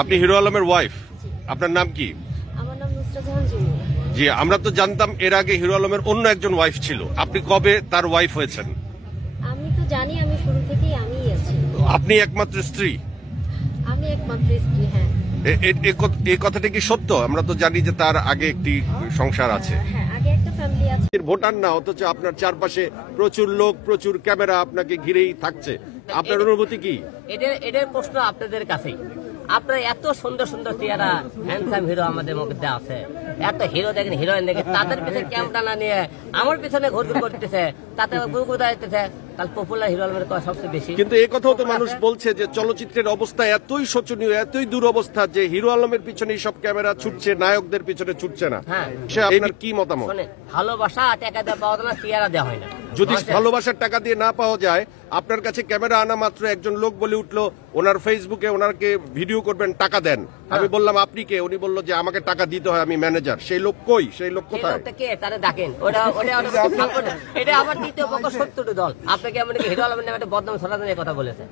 আপনি হিরো আলমের ওয়াইফ, আপনার নাম কি? আমার নাম নুসরাত জাহান জুমি। জি, আমরা তো জানতাম এর আগে হিরো আলমের অন্য একজন ওয়াইফ ছিল, আপনি কবে তার ওয়াইফ হয়েছেন? আমি তো জানি, আমি শুরু থেকেই আমিই আছি। আপনি একমাত্র স্ত্রী? আমি একমাত্র স্ত্রী, হ্যাঁ। এই কথাটা কি সত্য? আমরা তো জানি যে তার আগে একটি সংসার আছে। হ্যাঁ, আগে একটা ফ্যামিলি আছে। ভোটার না, অথচ আপনার চারপাশে প্রচুর লোক, প্রচুর ক্যামেরা আপনাকে ঘিরেই থাকছে, আপনার অনুভূতি কি? এটার প্রশ্ন আপনাদের কাছেই। আপনার এত সুন্দর সুন্দর চেহারা, হ্যান্ডসাম হিরো আমাদের মধ্যে আছে, এত হিরো দেখেন, হিরোইন দেখেন, তাদের পিছনে ক্যামেরা না নিয়ে আমার পিছনে ঘুরঘুর করতেছে, তাতে গুরু দাঁড়াইতেছে, তাহলে পপুলার হিরো আলমের সবচেয়ে বেশি। কিন্তু এই কথাও তো মানুষ বলছে যে চলচ্চিত্রের অবস্থা এতই শোচনীয়, এতই দুরবস্থা যে হিরো আলমের পিছনে সব ক্যামেরা ছুটছে, নায়কদের পিছনে ছুটছে না। হ্যাঁ, আপনার কি মতামত? ভালোবাসা টাকা দেওয়া পাওয়া যায় না, চেহারা দেওয়া হয় না। যদি ভালোবাসার টাকা দিয়ে না পাওয়া যায়, আপনার কাছে ক্যামেরা আনা মাত্র একজন লোক বলে উঠলো ওনার ফেসবুকে ওনাকে ভিডিও করবেন, টাকা দেন। আমি বললাম আপনি কে? উনি বললো যে আমাকে টাকা দিতে হয়, আমি ম্যানেজার। সেই লোক কই? সেই লোক কোথায়? তারা দেখেন, এটা আবার দ্বিতীয় পক্ষ 70 দল আপনাকে এমন হিরো আলমের নামে একটা বদনাম ছড়ানোর কথা বলেছে।